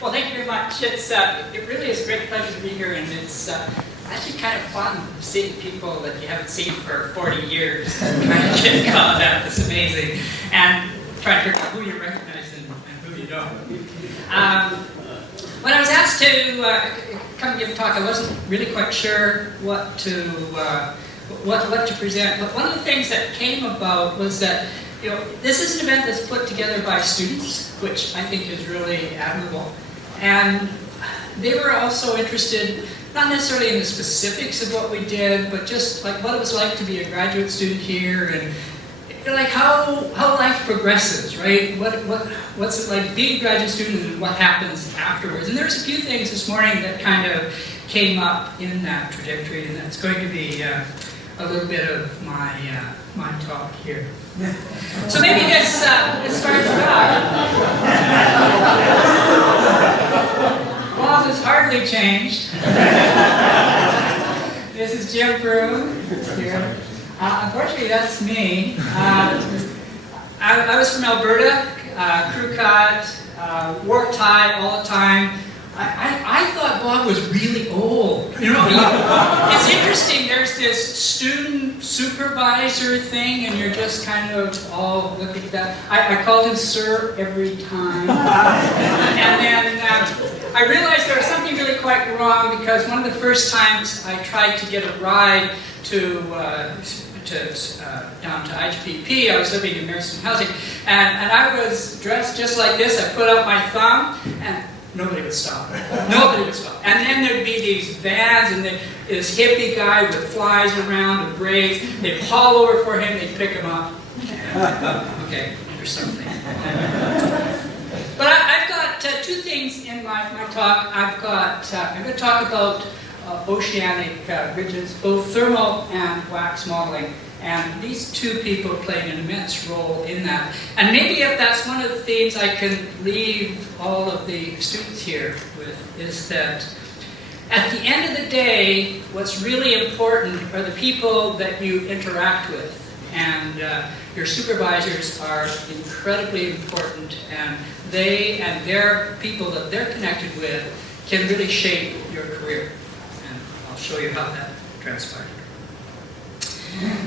Well, thank you very much. It really is a great pleasure to be here, and it's actually kind of fun seeing people that you haven't seen for 40 years and trying to get caught up. It's amazing. And trying to figure out who you recognize and who you don't. When I was asked to come and give a talk, I wasn't really quite sure what to present. But one of the things that came about was that this is an event that's put together by students, which I think is really admirable. And they were also interested, not necessarily in the specifics of what we did, but just like what it was like to be a graduate student here, and like how life progresses, right? What's it like being a graduate student, and what happens afterwards? And there's a few things this morning that kind of came up in that trajectory, and that's going to be a little bit of my talk here. So maybe this starts out. Laws has hardly changed. This is Jim Broom here. Unfortunately, that's me. I was from Alberta, crew cut, wore tie all the time. I thought Bob was really old. It's interesting. There's this student supervisor thing, and you're just kind of all looking at that. I called him sir every time. And then I realized there was something really quite wrong, because one of the first times I tried to get a ride down to IGPP, I was living in Marston Housing, and I was dressed just like this. I put out my thumb, and nobody would stop. Nobody would stop. And then there'd be these vans, and this hippie guy with flies around and braids. They'd haul over for him, they'd pick him up. Okay, there's something. But I've got two things in my talk. I'm going to talk about oceanic ridges, both thermal and wax modeling. And these two people playing an immense role in that. And maybe if that's one of the themes I can leave all of the students here with, is that at the end of the day, what's really important are the people that you interact with. And your supervisors are incredibly important, and they and their people that they're connected with can really shape your career. And I'll show you how that transpired.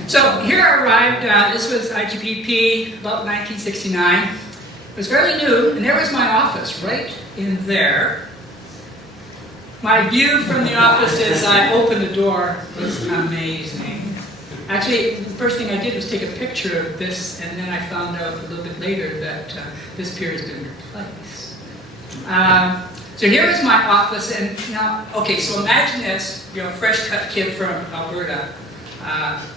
So here I arrived, this was IGPP, about 1969. It was very new, and there was my office right in there. My view from the office as I opened the door was amazing. Actually, the first thing I did was take a picture of this, and then I found out a little bit later that this pier has been replaced. So here is my office, and now, okay, so imagine this, fresh cut kid from Alberta.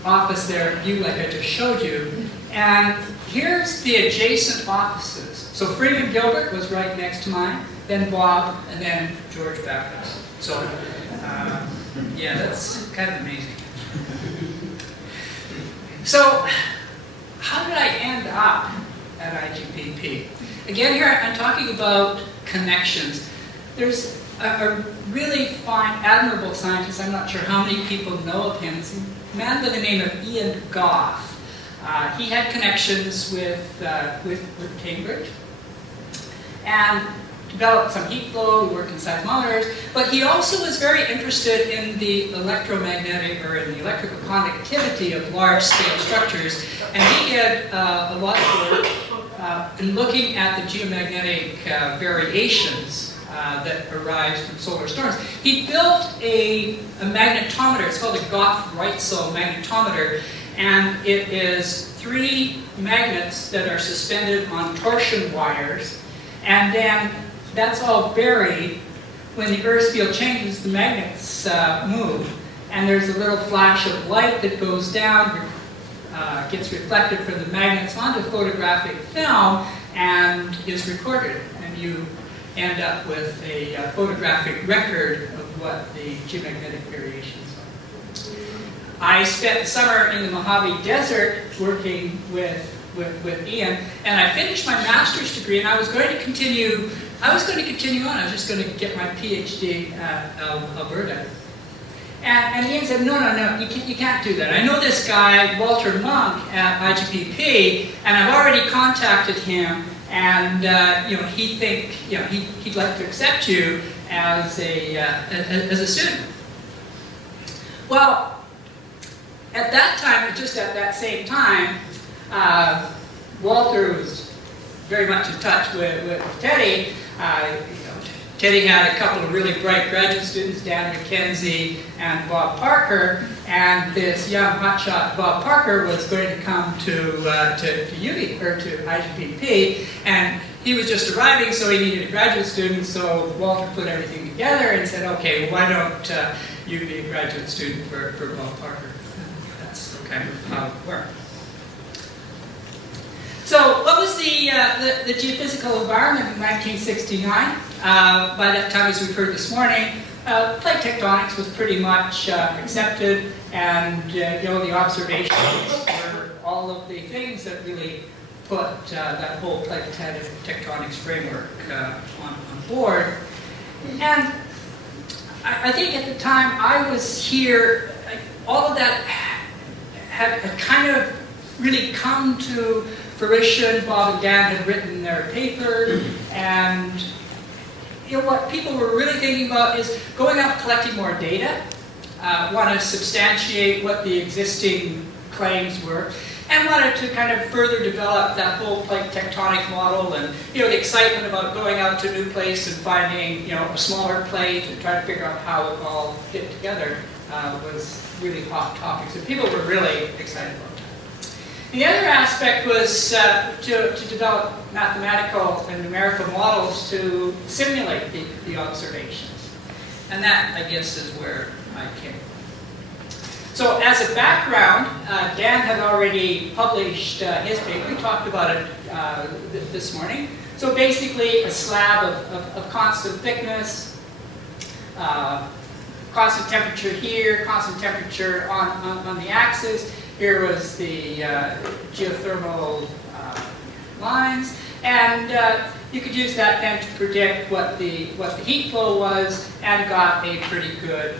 Office there, view like I just showed you. And here's the adjacent offices. So Freeman Gilbert was right next to mine, then Bob, and then George Baptist. So, yeah, that's kind of amazing. So, how did I end up at IGPP? Again, here I'm talking about connections. There's a really fine, admirable scientist. I'm not sure how many people know of him. It's a man by the name of Ian Goff. He had connections with Cambridge and developed some heat flow, worked in seismometers, but he also was very interested in the electromagnetic, or in the electrical conductivity of large-scale structures, and he did a lot of work in looking at the geomagnetic variations that arise from solar storms. He built a magnetometer. It's called a Goff-Reitzel magnetometer, and it is 3 magnets that are suspended on torsion wires, and then that's all buried. When the Earth's field changes, the magnets move, and there's a little flash of light that goes down, gets reflected from the magnets onto photographic film, and is recorded, and you end up with a photographic record of what the geomagnetic variations are. I spent the summer in the Mojave Desert working with Ian, and I finished my master's degree, and I was going to continue on. I was just going to get my PhD at Alberta. And Ian said, no, you can't do that. I know this guy, Walter Monk at IGPP, and I've already contacted him, and he'd like to accept you as a student. Well, at that time, just at that same time, Walter was very much in touch with Teddy. Teddy had a couple of really bright graduate students, Dan McKenzie and Bob Parker, and this young hotshot Bob Parker was going to come to UB, or to IGPP, and he was just arriving, so he needed a graduate student, so Walter put everything together and said, okay, well, why don't you be a graduate student for Bob Parker? That's kind of how it worked. So what was the geophysical environment in 1969? By that time, as we've heard this morning, plate tectonics was pretty much accepted, and the observations were all of the things that really put that whole plate tectonics framework on board. And I think at the time I was here, all of that had kind of really come to fruition. Bob and Dan had written their paper, and what people were really thinking about is going out collecting more data, want to substantiate what the existing claims were, and wanted to kind of further develop that whole plate tectonic model, and the excitement about going out to a new place and finding a smaller plate and trying to figure out how it all fit together was really hot topics, and people were really excited about that. The other aspect was to develop mathematical and numerical models to simulate the observations. And that, I guess, is where I came from. So as a background, Dan had already published his paper. We talked about it this morning. So basically a slab of constant thickness, constant temperature here, constant temperature on the axis. Here was the geothermal lines, and you could use that then to predict what the heat flow was, and got a pretty good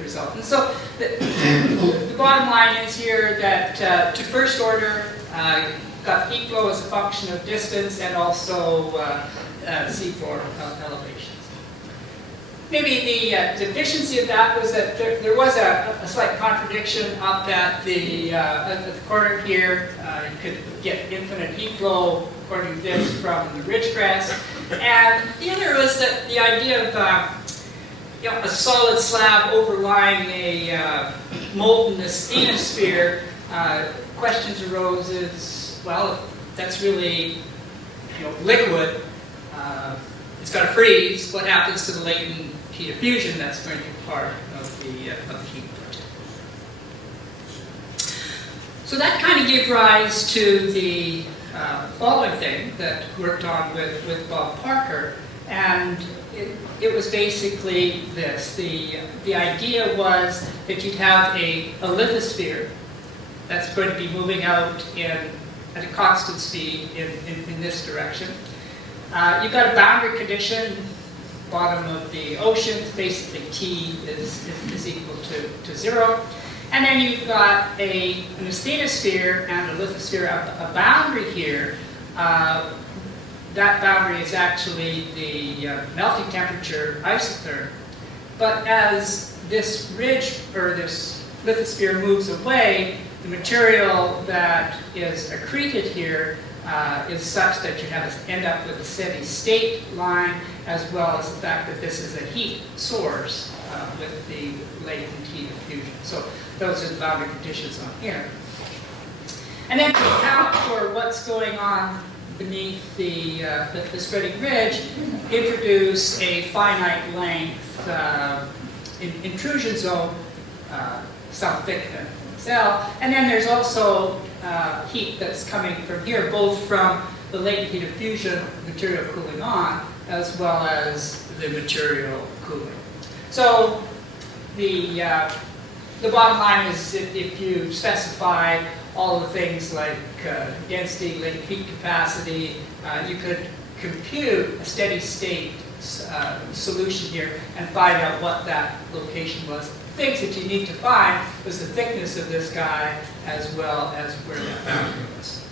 result. And so the bottom line is here that to first order, got heat flow as a function of distance and also seafloor elevations. Maybe the deficiency of that was that there was a slight contradiction up at the corner here. You could get infinite heat flow according to this from the ridge crest. And the other was that the idea of a solid slab overlying a molten asthenosphere, questions arose as, well, if that's really liquid, it's got to freeze. What happens to the latent heat of fusion that's going to be part of the heat project? So that kind of gave rise to the following thing that worked on with Bob Parker, and it was basically this. The idea was that you'd have a lithosphere that's going to be moving out at a constant speed in this direction. You've got a boundary condition, bottom of the ocean, basically T is equal to 0. And then you've got an asthenosphere and a lithosphere, a boundary here. That boundary is actually the melting temperature isotherm. But as this ridge, or this lithosphere moves away, the material that is accreted here is such that you end up with a steady state line, as well as the fact that this is a heat source with the latent heat of fusion. So those are the boundary conditions on here. And then to account for what's going on beneath the spreading ridge, introduce a finite length intrusion zone, some thickness cell, and then there's also heat that's coming from here, both from the latent heat of fusion, material cooling on, as well as the material cooling. So the bottom line is if you specify all the things like density, latent heat capacity, you could compute a steady state solution here and find out what that location was. Things that you need to find was the thickness of this guy as well as where that boundary was.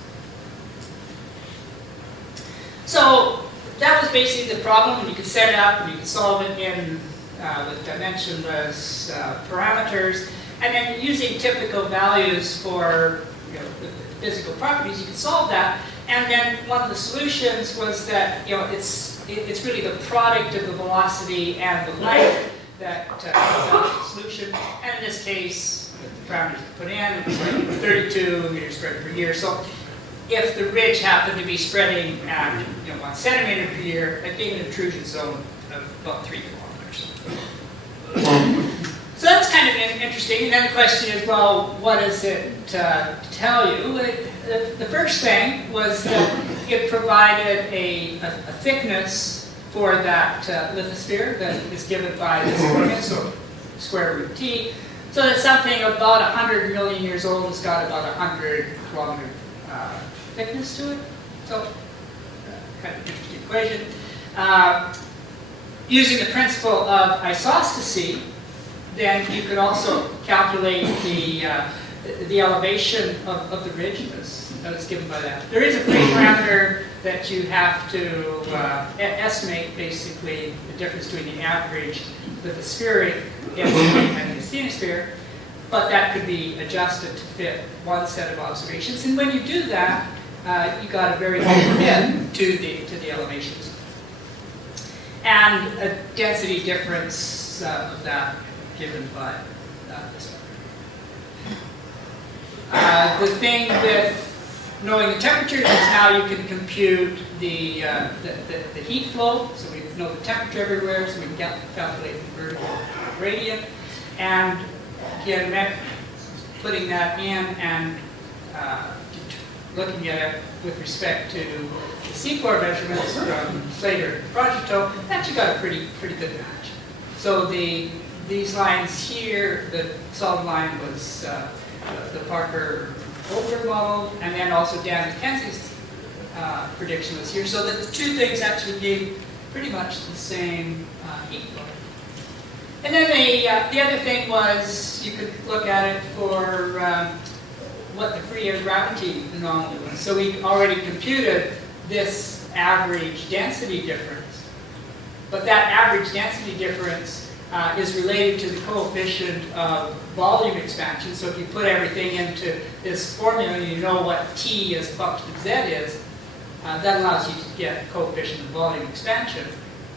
So that was basically the problem, and you could set it up and you could solve it in with dimensionless parameters, and then using typical values for the physical properties, you could solve that. And then one of the solutions was that it's really the product of the velocity and the length that comes out of the solution. And in this case, the parameters put in, it was like 32 meters squared per year. So if the ridge happened to be spreading at 1 centimeter per year, that'd be an intrusion zone of about 3 kilometers. So that's kind of interesting. And then the question is, well, what does it tell you? The first thing was that it provided a thickness for that lithosphere that is given by this formula, so square root t. So that something about 100 million years old has got about 100 kilometer thickness to it. So kind of interesting equation. Using the principle of isostasy, then you could also calculate the elevation of the ridge that was given by that. There is a free parameter that you have to estimate, basically, the difference between the average lithospheric density and the asthenosphere, but that could be adjusted to fit one set of observations. And when you do that, you got a very good fit to the elevations. And a density difference of that given by this one. The thing with knowing the temperatures is how you can compute the heat flow. So we know the temperature everywhere, so we can calculate the vertical gradient. And again, putting that in and looking at it with respect to the seafloor measurements from Slater and Projecto, actually got a pretty good match. So these lines here, the solid line was the Parker Oldenburg model, and then also Dan McKenzie's prediction was here. So that the two things actually gave pretty much the same heat flow. And then the other thing was you could look at it for what the free air gravity anomaly was. So we already computed this average density difference, but that average density difference is related to the coefficient of volume expansion. So if you put everything into this formula and you know what t as a function of z is, that allows you to get the coefficient of volume expansion,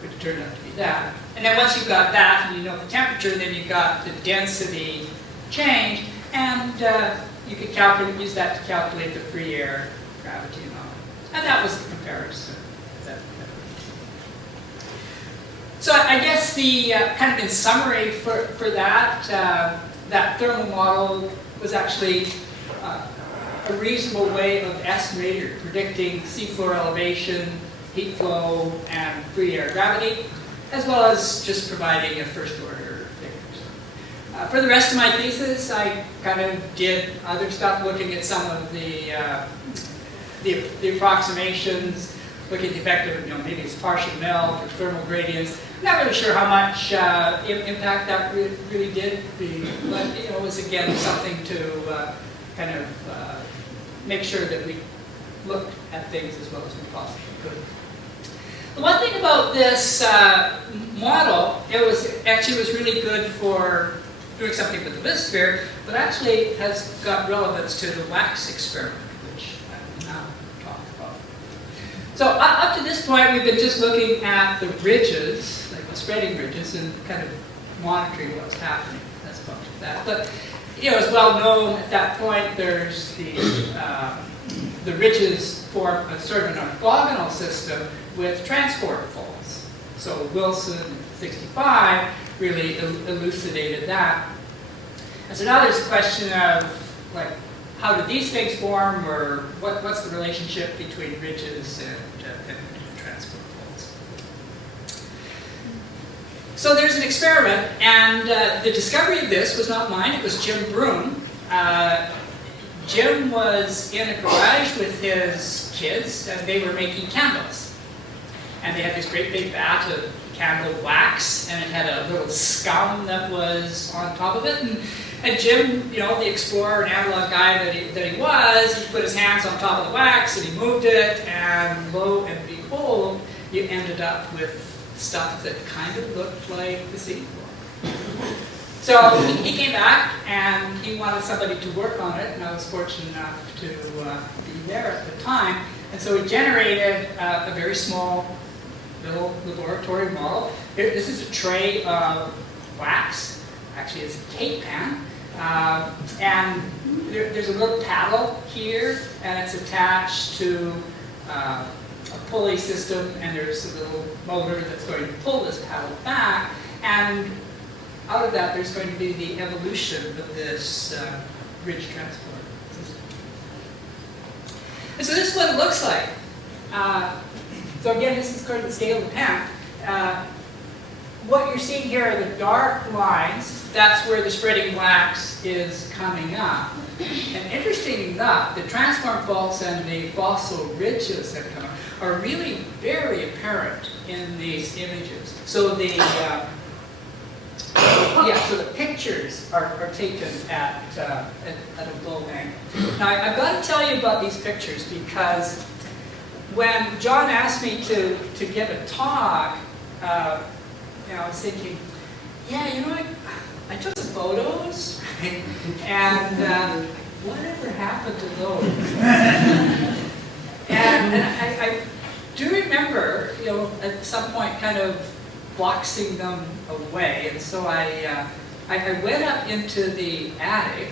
which turned out to be that. And then once you've got that and you know the temperature, then you've got the density change, and you could use that to calculate the free air gravity anomaly. And that was the comparison. So I guess the kind of in summary for that, that thermal model was actually a reasonable way of estimating or predicting seafloor elevation, heat flow, and free air gravity, as well as just providing a first order figure. For the rest of my thesis, I kind of did other stuff, looking at some of the approximations, looking at the effect of, maybe it's partial melt or thermal gradients. I'm not really sure how much impact that really did, but it was again something to kind of make sure that we looked at things as well as we possibly could. The one thing about this model, it was really good for doing something with the lithosphere, but actually has got relevance to the wax experiment, which I will now talk about. So up to this point, we've been just looking at the ridges, like the spreading ridges, and kind of monitoring what's happening as a function of that. But it's well known at that point, there's the ridges form a sort of an orthogonal system with transport faults. So Wilson, 65, really elucidated that. And so now there's a question of, like, how do these things form, or what's the relationship between ridges and transport faults? So there's an experiment, and the discovery of this was not mine, it was Jim Broom. Jim was in a garage with his kids, and they were making candles. and they had this great big vat of candle wax, and it had a little scum that was on top of it. And Jim, the explorer and analog guy that he was, he put his hands on top of the wax and he moved it, and lo and behold, you ended up with stuff that kind of looked like the seed form. So he came back and he wanted somebody to work on it, and I was fortunate enough to be there at the time. And so he generated a very small little laboratory model. This is a tray of wax. Actually, it's a cake pan. And there's a little paddle here, and it's attached to a pulley system, and there's a little motor that's going to pull this paddle back. And out of that, there's going to be the evolution of this ridge transport system. And so this is what it looks like. So again, this is sort of the scale of the pan. What you're seeing here are the dark lines. That's where the spreading wax is coming up. And interesting enough, the transform faults and the fossil ridges that come up are really very apparent in these images. So the so the pictures are taken at a low angle. Now I've got to tell you about these pictures because when John asked me to give a talk, I was thinking, I took some photos, and whatever happened to those? and I do remember, at some point, kind of boxing them away, and so I went up into the attic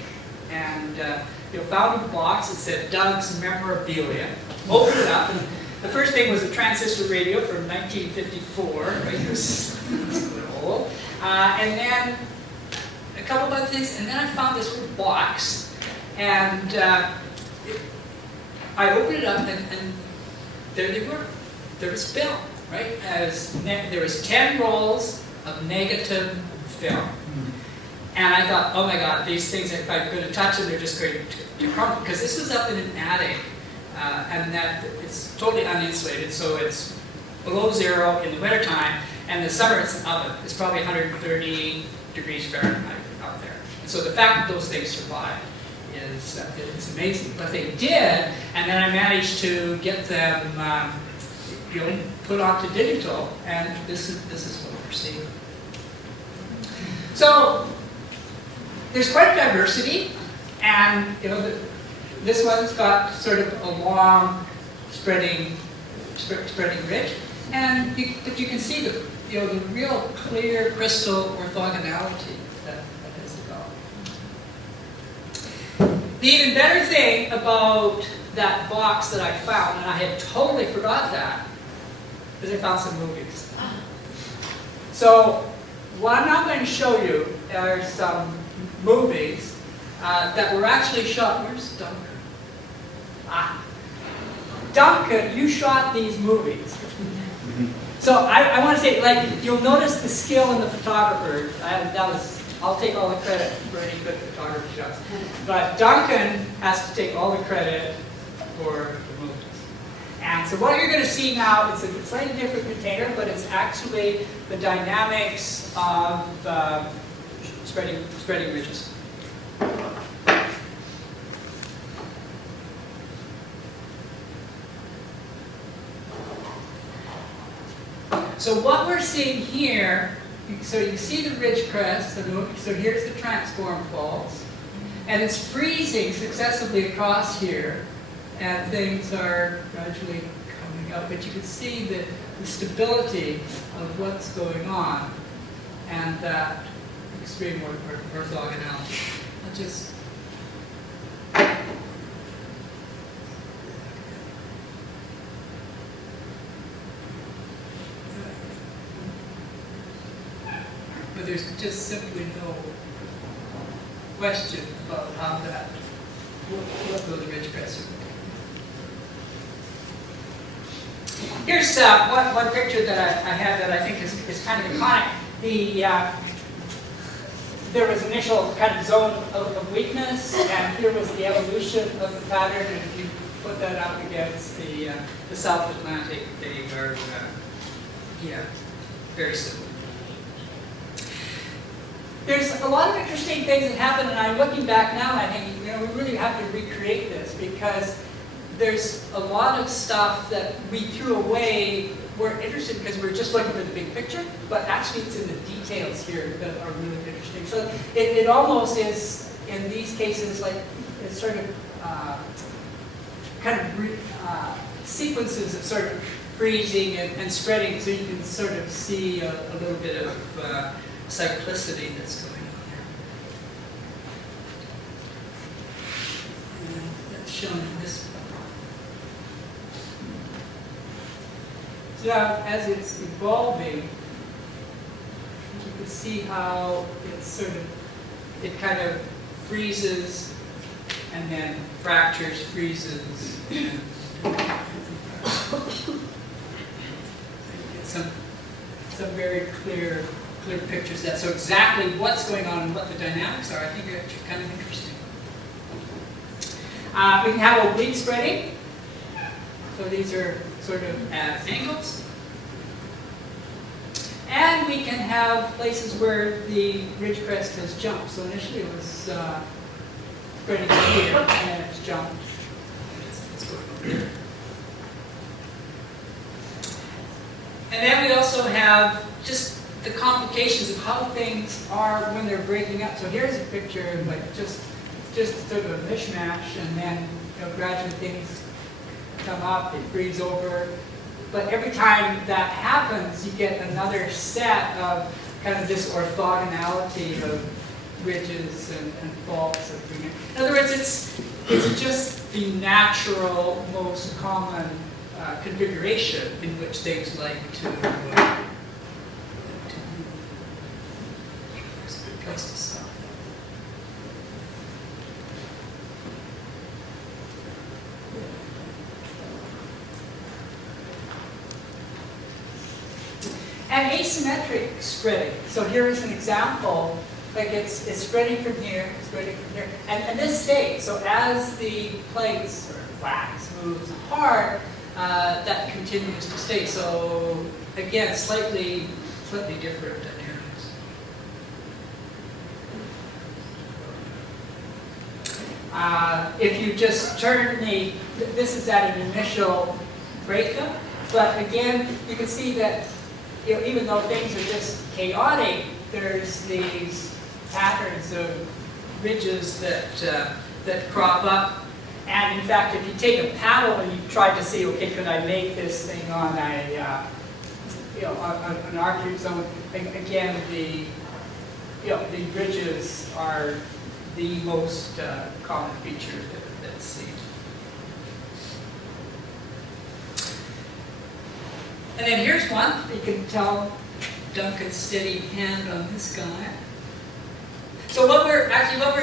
and found a box that said Doug's Memorabilia. Opened it up, and the first thing was a transistor radio from 1954. Right? It was a little old. And then a couple of other things, and then I found this little box, and I opened it up, and there they were. There was film, right? There was 10 rolls of negative film. And I thought, oh my God, these things, if I'm going to touch them, they're just going to crumble. Because this was up in an attic, and that it's totally uninsulated, so it's below zero in the wintertime, and in the summer it's an oven. It's probably 130 degrees Fahrenheit out there. And so the fact that those things survived is amazing. But they did, and then I managed to get them put onto digital, and this is what we're seeing. So there's quite a diversity, and this one's got sort of a long spreading ridge, but you can see the real clear crystal orthogonality that has developed. The even better thing about that box that I found, and I had totally forgot that, is I found some movies. So what I'm now going to show you are some movies that were actually shot. Where's Duncan? Duncan, you shot these movies. So I want to say, you'll notice the skill in the photographer. I'll take all the credit for any good photography shots. But Duncan has to take all the credit for the movies. And so what you're going to see now, it's a slightly different container, but it's actually the dynamics of spreading ridges. So what we're seeing here, so you see the ridge crest, so here's the transform faults, and it's freezing successively across here, and things are gradually coming up, but you can see the stability of what's going on, and that extreme orthogonality. I'll just but there's just simply no question about what those ridge crests are. Here's one picture that I have that I think is kind of iconic. There was initial kind of zone of weakness, and here was the evolution of the pattern. And if you put that up against the South Atlantic, they are Yeah, very similar. There's a lot of interesting things that happen, and I'm looking back now and I think, you know, we really have to recreate this because there's a lot of stuff that we threw away. We're interested because we're just looking for the big picture, but actually it's in the details here that are really interesting. So it almost is, in these cases, like it's sort of sequences of sort of freezing and spreading, so you can sort of see a little bit of cyclicity that's going on here. And that's shown in this one. So now, as it's evolving, you can see how it's sort of, it kind of freezes and then fractures, freezes, and some very clear pictures that so exactly what's going on and what the dynamics are. I think are actually kind of interesting. We can have oblique spreading. So these are sort of at angles. And we can have places where the ridge crest has jumped. So initially it was spreading here, and then it's jumped. It's going over here. And then we also have just the complications of how things are when they're breaking up. So here's a picture of like just sort of a mishmash, and then gradually things come up, they freeze over. But every time that happens, you get another set of kind of this orthogonality of ridges and faults. In other words, it's just the natural, most common configuration in which things like to move. There's a good place to stop. And asymmetric spreading. So here is an example. Like it's spreading from here, spreading from here, and this stays. So as the plates or wax moves apart, that continues to stay. So again, slightly different dynamics. If you just turn this is at an initial breakup, but again, you can see that even though things are just chaotic, there's these patterns of ridges that crop up. And in fact, if you take a paddle and you try to see, okay, could I make this thing on an arcute zone? Again, the ridges are the most common feature that's seen. And then here's one. You can tell Duncan's steady hand on this guy. So what we're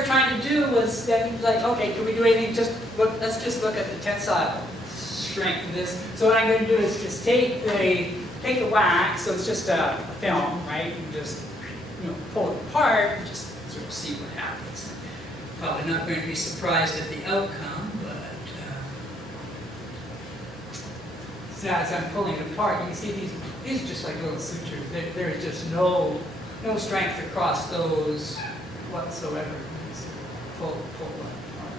trying to do was then like, okay, can we do anything? Let's just look at the tensile strength of this. So what I'm going to do is just take the wax. So it's just a film, right? And just pull it apart and just sort of see what happens. Probably not going to be surprised at the outcome, but so as I'm pulling it apart, you can see these are just like little sutures. There is just no strength across those whatsoever. Just pull one apart.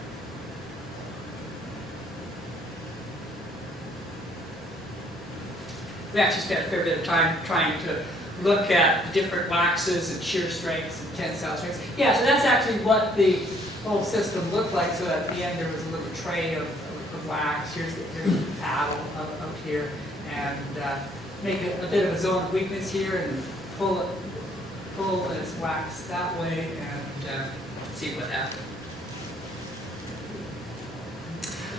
We actually spent a fair bit of time trying to look at different waxes and shear strengths and tensile strengths. Yeah, so that's actually what the whole system looked like. So at the end there was a little tray of wax. Here's the paddle up here, and make a bit of a zone of weakness here, and pull this wax that way, and see what happens.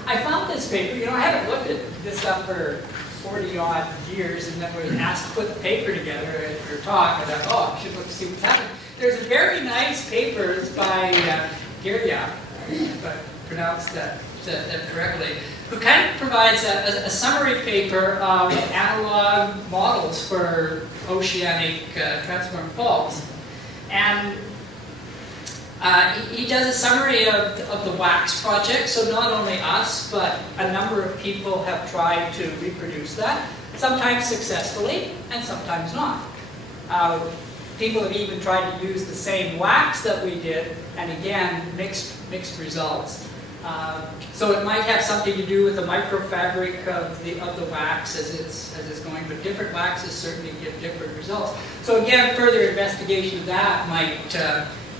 I found this paper. I haven't looked at this stuff for 40-odd years, and then we were asked to put the paper together for a talk, and I thought, I should look to see what's happening. There's a very nice paper. It's by Girya, if I pronounced that correctly, who kind of provides a summary paper of analog models for oceanic transform faults. And He does a summary of the wax project, so not only us, but a number of people have tried to reproduce that, sometimes successfully and sometimes not. People have even tried to use the same wax that we did, and again, mixed results. So it might have something to do with the microfabric of the wax as it's going, but different waxes certainly give different results. So again, further investigation of that might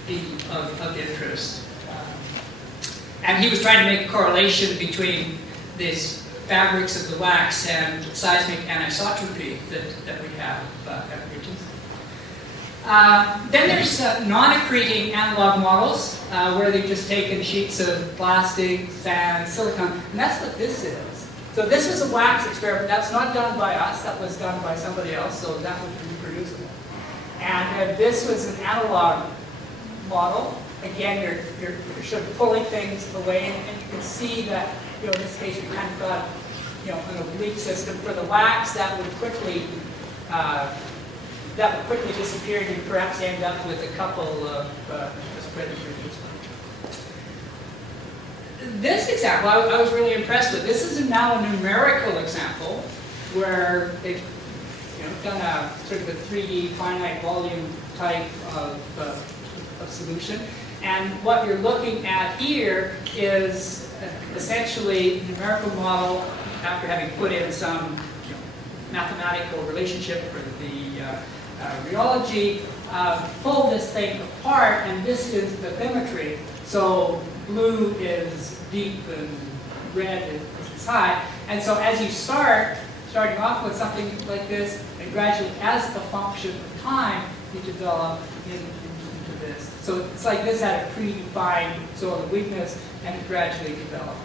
be of interest. And he was trying to make a correlation between these fabrics of the wax and seismic anisotropy that we have at regions. Then there's non-accreting analog models where they've just taken sheets of plastic, sand, silicon, and that's what this is. So this is a wax experiment. That's not done by us. That was done by somebody else, so that was reproducible. And this was an analog model. Again, you're sort of pulling things away, and you can see that, in this case, we kind of got, an oblique system. For the wax, that would quickly disappear, and you perhaps end up with a couple of spread regions. This example, I was really impressed with. This is now a numerical example where they've done a sort of a 3D finite volume type of solution. And what you're looking at here is essentially a numerical model after having put in some mathematical relationship for the rheology, pull this thing apart, and this is bathymetry. So blue is deep and red is high. And so as you starting off with something like this, and gradually, as a function of time, you develop into this. So it's like this had a predefined sort of weakness, and it gradually developed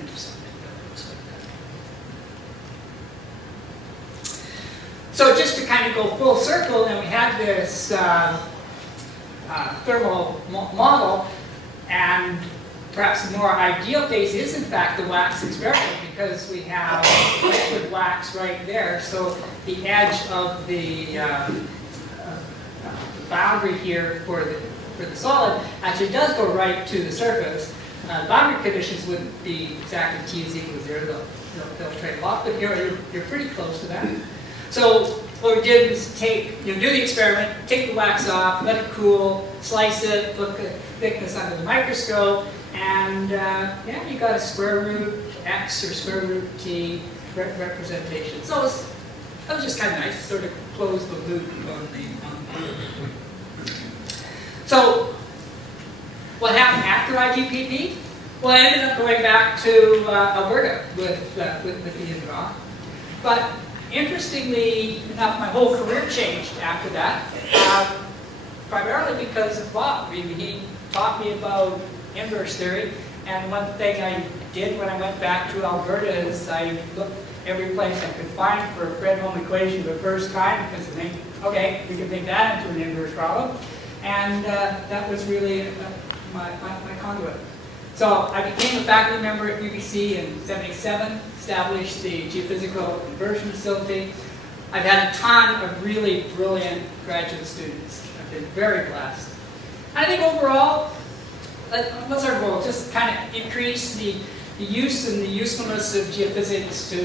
into something. So just to kind of go full circle, and we had this thermal model, and perhaps the more ideal case is in fact the wax experiment, because we have liquid wax right there. So the edge of the boundary here for the solid actually does go right to the surface. Boundary conditions wouldn't be exactly T is equal to 0. They'll trade off, but you're pretty close to that. So what we did was do the experiment, take the wax off, let it cool, slice it, look at thickness under the microscope, and you got a square root x or square root t representation. So that was just kind of nice to sort of close the loop on the So what happened after IGPP? Well, I ended up going back to Alberta with the INVA. But interestingly enough, my whole career changed after that, primarily because of Bob. He taught me about inverse theory, and one thing I did when I went back to Alberta is I looked every place I could find for a Fredholm equation the first time, because I think, okay, we can make that into an inverse problem, and that was really my conduit. So I became a faculty member at UBC in '77, established the geophysical inversion facility. I've had a ton of really brilliant graduate students. I've been very blessed. And I think overall, what's our goal? Just kind of increase the use and the usefulness of geophysics to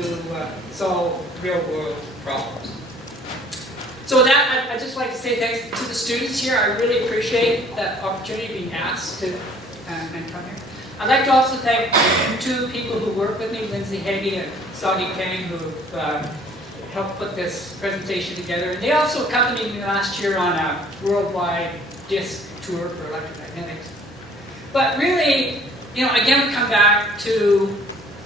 solve real-world problems. So with that, I'd just like to say thanks to the students here. I really appreciate that opportunity being asked to and come here. I'd like to also thank two people who work with me, Lindsay Hagee and Sagi Kang, who have helped put this presentation together. And they also accompanied me last year on a worldwide disc tour for electromagnetics. But really, again, we come back to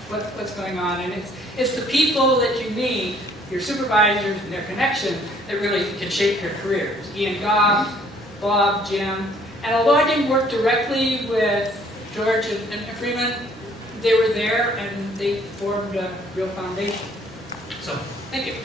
what's going on, and it's the people that you meet, your supervisors and their connection, that really can shape your careers. Ian Goff, Bob, Jim, and although I didn't work directly with George and Freeman, they were there and they formed a real foundation. So, thank you.